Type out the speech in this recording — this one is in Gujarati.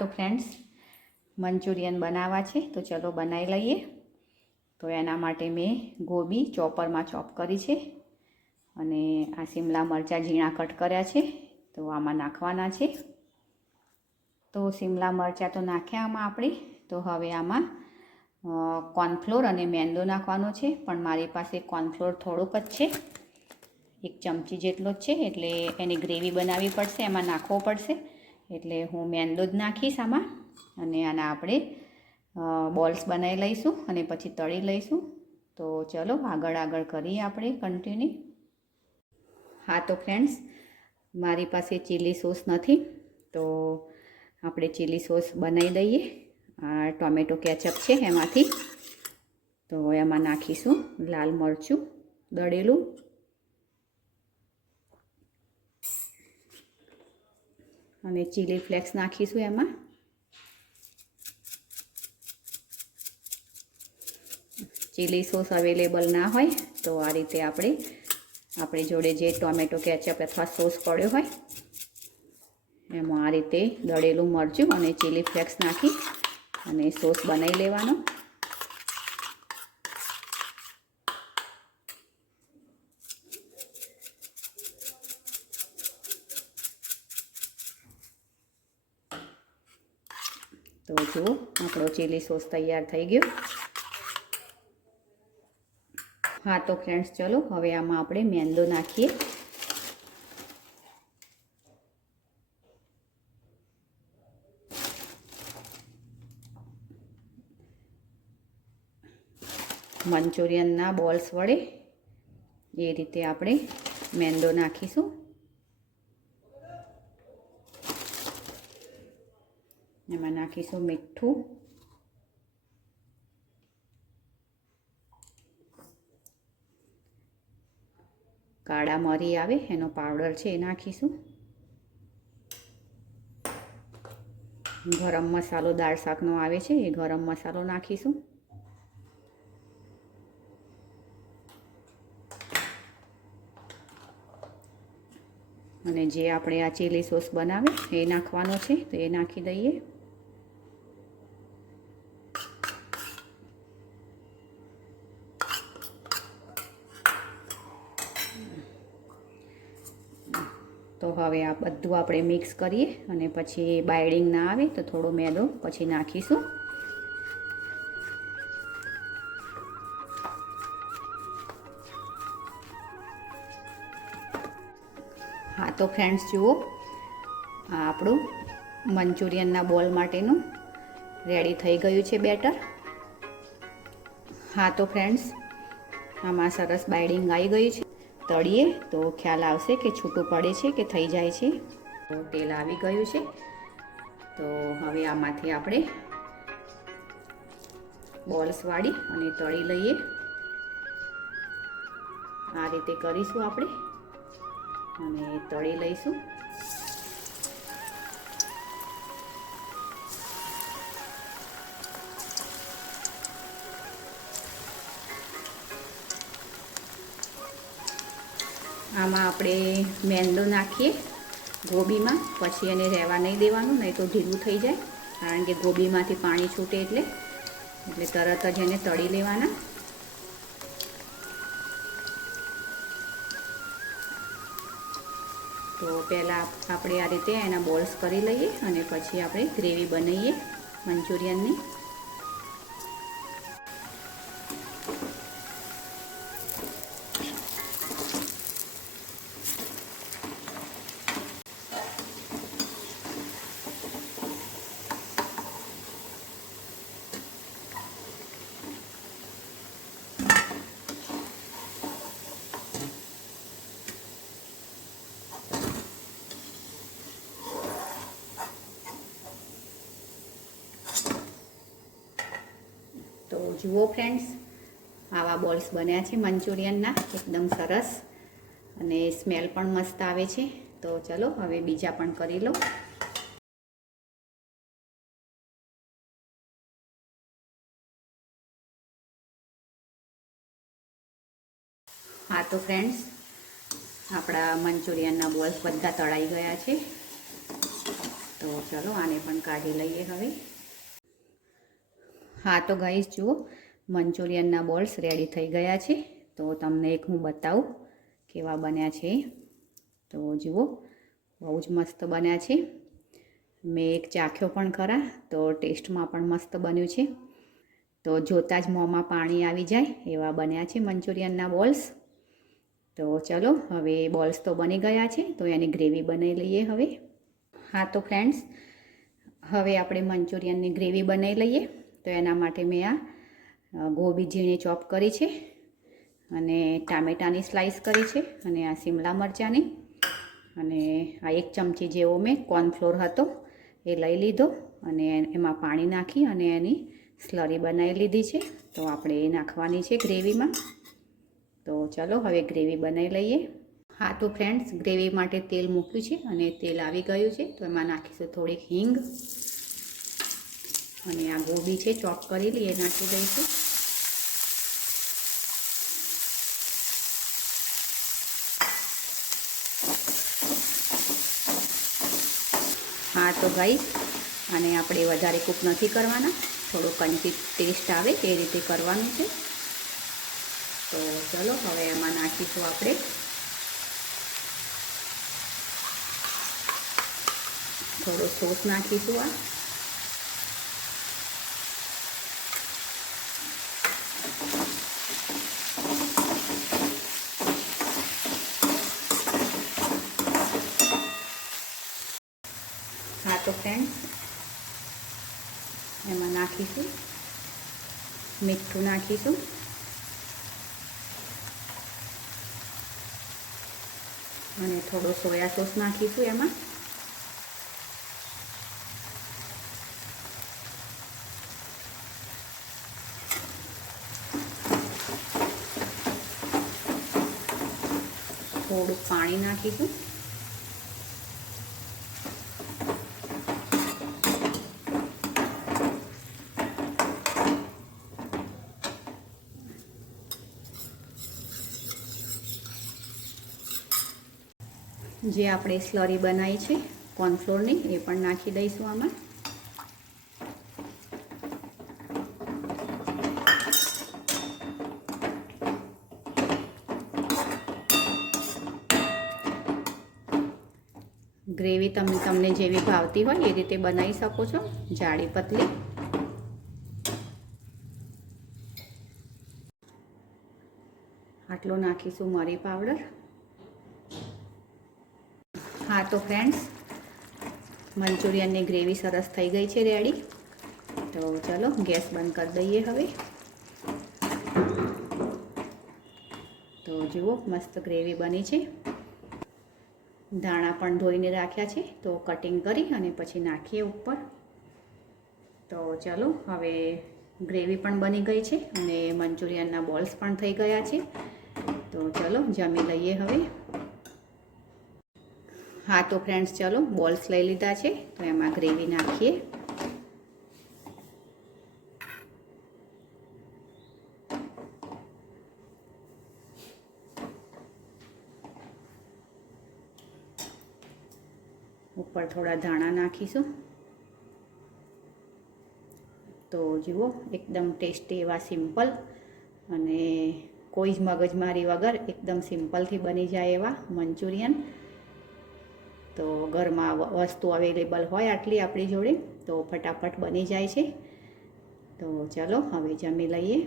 તો ફ્રેન્ડ્સ મંચુરિયન બનાવવા છે, તો ચલો બનાવી લઈએ. તો એના માટે મેં ગોબી ચોપરમાં ચોપ કરી છે અને આ શિમલા મરચાં ઝીણા કટ કર્યા છે, તો આમાં નાખવાના છે. તો શિમલા મરચાં તો નાખ્યા આમાં આપણે, તો હવે આમાં કોર્નફ્લોર અને મેંદો નાખવાનો છે, પણ મારી પાસે કોર્નફ્લોર થોડુંક જ છે. એક ચમચી જેટલો જ છે, એટલે એની ગ્રેવી બનાવવી પડશે, એમાં નાખવો પડશે. એટલે હું મેંદો જ નાખીશ આમાં અને આના આપણે બોલ્સ બનાવી લઈશું અને પછી તળી લઈશું. તો ચલો આગળ આગળ કરીએ આપણે કન્ટિન્યુ હા તો ફ્રેન્ડ્સ મારી પાસે ચીલી સોસ નથી. તો આપણે ચીલી સોસ બનાવી દઈએ. આ ટોમેટો કેચઅપ છે એમાંથી. તો એમાં નાખીશું લાલ મરચું દળેલું. અને ચીલી ફ્લેક્સ નાખીશું એમાં. ચીલી સોસ અવેલેબલ ના હોય તો આ રીતે આપણે, આપણી જોડે જે ટોમેટો કેચઅપ અથવા સોસ પડ્યો હોય, એમાં આ રીતે દળેલું મરચું અને ચીલી ફ્લેક્સ નાખી અને સોસ બનાવી લેવાનો તો જુઓ આપણો ચીલી સોસ તૈયાર થઈ ગયો. હા, તો ફ્રેન્ડ્સ ચલો, હવે આમાં આપણે મેંદો નાખીએ. મંચુરિયનના બોલ્સ વડે એ રીતે આપણે મેંદો નાખીશું. એમાં નાખીશું મીઠું. કાળા મરી આવે, એનો પાવડર છે એ નાખીશું. ગરમ મસાલો, દાળ શાકનો આવે છે, એ ગરમ મસાલો નાખીશું. અને જે આપણે આ ચીલી સોસ બનાવે એ નાખવાનો છે, તો એ નાખી દઈએ. તો હવે આ બધું આપણે મિક્સ કરીએ અને પછી બાઇડિંગ ના આવે તો થોડો મેદો પછી નાખીશું. હા, તો ફ્રેન્ડ્સ જુઓ, આ આપણું મંચુરિયનના બોલ માટેનું રેડી થઈ ગયું છે બેટર. હા, તો ફ્રેન્ડ્સ આમાં સરસ બાઇડિંગ આવી ગયું છે. તળીએ તો ખ્યાલ આવશે કે છૂટું પડે છે કે થઈ જાય છે. તો તેલ આવી ગયું છે. તો હવે આમાંથી આપણે બોલ્સ વાળી અને તળી લઈએ. આ રીતે કરીશું આપણે. અને તળી લઈશું. આમાં આપણે મેંદો નાખીએ ગોબીમાં. પછી એને રહેવા નહીં દેવાનું, નહીં તો ઢીલું થઈ જાય. કારણ કે ગોબીમાંથી પાણી છૂટે એટલે. એટલે તરત જ એને તળી લેવાના. તો પહેલાં આપણે આ રીતે એના બોલ્સ કરી લઈએ અને પછી આપણે ગ્રેવી બનાવીએ મંચુરિયનની. તો જુઓ ફ્રેન્ડ્સ આવા બોલ્સ બન્યા છે મંચુરિયનના, એકદમ સરસ. અને સ્મેલ પણ મસ્ત આવે છે. તો ચલો, હવે બીજા પણ કરી લો હા, તો ફ્રેન્ડ્સ આપણા મંચુરિયનના બોલ્સ બધા તળાઈ ગયા છે. તો ચલો, આને પણ કાઢી લઈએ હવે. હા, તો ગાઈસ જુઓ, મંચુરિયનના બોલ્સ રેડી થઈ ગયા છે. તો તમને એક હું બતાવું કેવા બન્યા છે. તો જુઓ, બહુ જ મસ્ત બન્યા છે. મેં એક ચાખ્યો પણ ખરા, તો ટેસ્ટમાં પણ મસ્ત બન્યું છે. તો જોતાં જ મોંમાં પાણી આવી જાય એવા બન્યા છે મંચુરિયનના બોલ્સ. તો ચલો, હવે બોલ્સ તો બની ગયા છે, તો એની ગ્રેવી બનાવી લઈએ હવે. હા, તો ફ્રેન્ડ્સ હવે આપણે મંચુરિયનની ગ્રેવી બનાવી લઈએ. તો એના માટે મેં આ ગોબી ઝીણી ચોપ કરી છે અને ટામેટાની સ્લાઈસ કરી છે અને આ શિમલા મરચાંની અને આ એક ચમચી જેવો મેં કોર્નફ્લોર હતો એ લઈ લીધો અને એમાં પાણી નાખી અને એની સ્લરી બનાવી લીધી છે. તો આપણે એ નાખવાની છે ગ્રેવીમાં. તો ચલો હવે ગ્રેવી બનાવી લઈએ. હા, તો ફ્રેન્ડ્સ, ગ્રેવી માટે તેલ મૂક્યું છે અને તેલ આવી ગયું છે. તો એમાં નાખીશું થોડીક હિંગ. અને આ ગોબી છે, ચોપ કરેલી એ નાખી દઈશું. હા, તો ગાઈસ અને આપણે વધારે કૂક નથી કરવાના. થોડો કંચી ટેસ્ટ આવે એ રીતે કરવાનું છે. તો ચલો, હવે એમાં નાખીશું આપણે. થોડો સોસ નાખીશું આ હા તો ફ્રેન્ડ્સ એમાં નાખીશું. મીઠું નાખીશું. અને થોડો સોયા સોસ નાખીશું એમાં. થોડુંક પાણી નાખીશું. જે આપણે સ્લરી બનાવી છે કોર્નફ્લોરની એ પણ નાખી દઈશું આમાં. ગ્રેવી તમે તમને જેવી ભાવતી હોય એ રીતે બનાવી શકો છો, જાડી પતલી. આટલો નાખીશું મરી પાવડર. હા, તો ફ્રેન્ડ્સ મંચુરિયનની ગ્રેવી સરસ થઈ ગઈ છે રેડી તો ચલો, ગેસ બંધ કરી દઈએ હવે. તો જુઓ, મસ્ત ગ્રેવી બની છે. ધાણા પણ ધોઈને રાખ્યા છે, તો કટિંગ કરી અને પછી નાખીએ ઉપર. તો ચલો, હવે ગ્રેવી પણ બની ગઈ છે અને મંચુરિયનના બોલ્સ પણ થઈ ગયા છે. તો ચલો, જમી લઈએ હવે. હા, તો ફ્રેન્ડ્સ ચલો બોલ્સ લઈ લીધા છે, તો એમાં ગ્રેવી નાખીએ. ઉપર થોડા ધાણા નાખીશું. તો જુઓ, એકદમ ટેસ્ટી એવા સિમ્પલ અને કોઈ જ મગજમારી વગર એકદમ સિમ્પલથી બની જાય એવા મંચુરિયન. તો ઘરમાં વસ્તુ અવેલેબલ હોય આટલી આપણી જોડે, તો ફટાફટ બની જાય છે. તો ચલો, હવે જમી લઈએ.